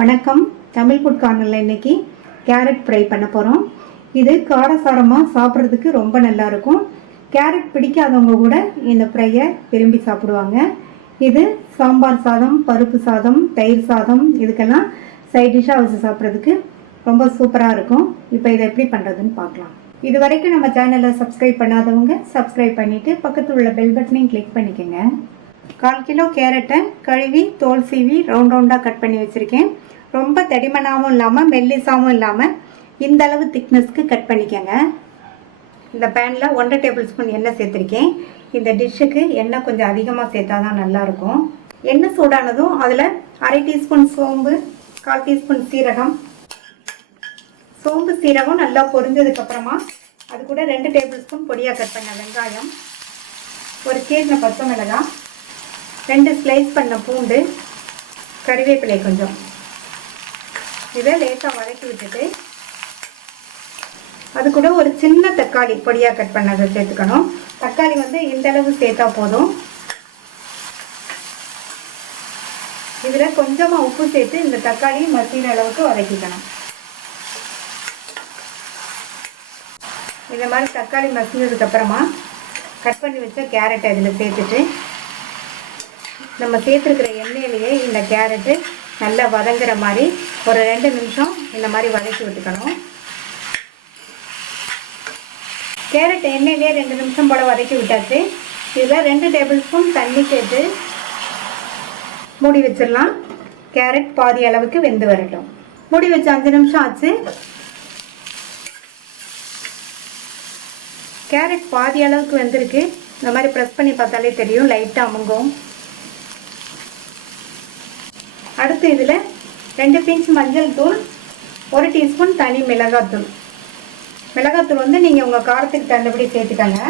வணக்கம். தமிழ் ஃபுட் கார்னரில் இன்னைக்கு கேரட் ஃப்ரை பண்ண போகிறோம். இது காரசாரமாக சாப்பிட்றதுக்கு ரொம்ப நல்லாயிருக்கும். கேரட் பிடிக்காதவங்க கூட இந்த ஃப்ரையை விரும்பி சாப்பிடுவாங்க. இது சாம்பார் சாதம், பருப்பு சாதம், தயிர் சாதம் இதுக்கெல்லாம் சைட் டிஷ்ஷாக வச்சு சாப்பிட்றதுக்கு ரொம்ப சூப்பராக இருக்கும். இப்போ இதை எப்படி பண்ணுறதுன்னு பார்க்கலாம். இது வரைக்கும் நம்ம சேனலை சப்ஸ்கிரைப் பண்ணாதவங்க சப்ஸ்கிரைப் பண்ணிவிட்டு பக்கத்தில் உள்ள பெல் பட்டனையும் கிளிக் பண்ணிக்கோங்க. 1/4 கிலோ கேரட்டை கழுவி தோல் சீவி ரவுண்டாக கட் பண்ணி வச்சுருக்கேன். ரொம்ப தடிமனாகவும் இல்லாமல் மெல்லிசாகவும் இல்லாமல் இந்த அளவு திக்னஸ்க்கு கட் பண்ணிக்கோங்க. இந்த பேனில் 1.5 டேபிள் ஸ்பூன் எண்ணெய் சேர்த்துருக்கேன். இந்த டிஷ்ஷுக்கு எண்ணெய் கொஞ்சம் அதிகமாக சேர்த்தா தான் நல்லாயிருக்கும். எண்ணெய் சூடானதும் அதில் 1/2 டீஸ்பூன் சோம்பு, 1/4 டீஸ்பூன் சீரகம். சோம்பு சீரகம் நல்லா பொரிஞ்சதுக்கப்புறமா அது கூட 2 டேபிள் ஸ்பூன் பொடியாக கட் பண்ண வெங்காயம், ஒரு கீரின பச்சை மிளகாய், 2 ஸ்லைஸ் பண்ண பூண்டு, கறிவேப்பிலை கொஞ்சம். இதை லேசாக வதக்கி விட்டுட்டு அது கூட ஒரு சின்ன தக்காளி பொடியாக கட் பண்ணதை சேர்த்துக்கணும். தக்காளி இந்த அளவு சேர்த்தா போதும். இதில் கொஞ்சமாக உப்பு சேர்த்து இந்த தக்காளி மசிகிற அளவுக்கு வதக்கிக்கணும். இந்த மாதிரி தக்காளி மசிஞ்சதுக்கப்புறமா கட் பண்ணி வச்ச கேரட்டை இதில் சேர்த்துட்டு நம்ம சேர்த்துருக்கிற எண்ணெயிலேயே இந்த கேரட்டு நல்லா வதங்குற மாதிரி ஒரு 2 நிமிஷம் இந்த மாதிரி வதக்கி விட்டுக்கணும். கேரட் எண்ணெயிலே 2 நிமிஷம் போல் வதக்கி விட்டாச்சு. இதில் 2 டேபிள் ஸ்பூன் தண்ணி சேர்த்து மூடி வச்சிடலாம். கேரட் பாதி அளவுக்கு வெந்து வரட்டும். மூடி வச்சு 5 நிமிஷம் ஆச்சு. கேரட் பாதி அளவுக்கு வெந்திருக்கு. இந்த மாதிரி ப்ரெஸ் பண்ணி பார்த்தாலே தெரியும், லைட்டாக அமுங்கும். அடுத்து இதில் 2 பிஞ்ச் மஞ்சள் தூள், 1 டீஸ்பூன் தனி மிளகாத்தூள். மிளகாத்தூள் நீங்கள் உங்கள் காரத்துக்கு தகுந்தபடி சேர்த்துக்கங்க.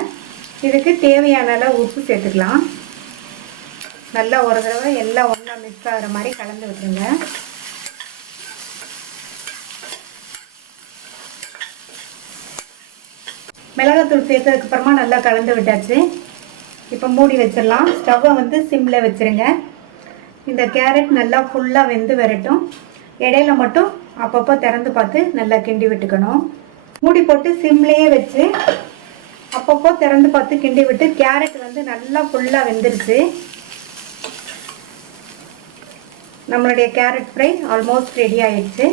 இதுக்கு தேவையான அளவு உப்பு சேர்த்துக்கலாம். நல்லா ஒரு தடவை எல்லாம் ஒன்றா மிக்ஸ் ஆகிற மாதிரி கலந்து விட்டுருங்க. மிளகாத்தூள் சேர்த்ததுக்கப்புறமா நல்லா கலந்து விட்டாச்சு. இப்போ மூடி வச்சிடலாம். ஸ்டவ்வை சிம்மில் வச்சுருங்க. இந்த கேரட் நல்லா ஃபுல்லாக வெந்து வரட்டும். இடையில மட்டும் அப்பப்போ திறந்து பார்த்து நல்லா கிண்டி விட்டுக்கணும். மூடி போட்டு சிம்லேயே வச்சு அப்பப்போ திறந்து பார்த்து கிண்டி விட்டு கேரட் நல்லா ஃபுல்லாக வெந்துருச்சு. நம்மளுடைய கேரட் ஃப்ரை ஆல்மோஸ்ட் ரெடி ஆயிடுச்சு.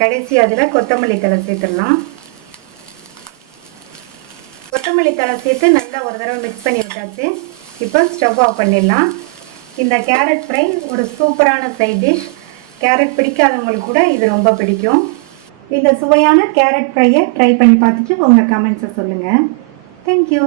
கடைசி அதில் கொத்தமல்லி தழை சேர்த்துடலாம். கொத்தமல்லி தழை சேர்த்து நல்லா ஒரு தடவை மிக்ஸ் பண்ணி விட்டாச்சு. இப்போ ஸ்டவ் ஆஃப் பண்ணிடலாம். இந்த கேரட் ஃப்ரை ஒரு சூப்பரான சைட் டிஷ். கேரட் பிடிக்காதவங்களுக்கு கூட இது ரொம்ப பிடிக்கும். இந்த சுவையான கேரட் ஃப்ரையை ட்ரை பண்ணி பார்த்துட்டு உங்கள் கமெண்ட்ஸை சொல்லுங்கள். தேங்க்யூ.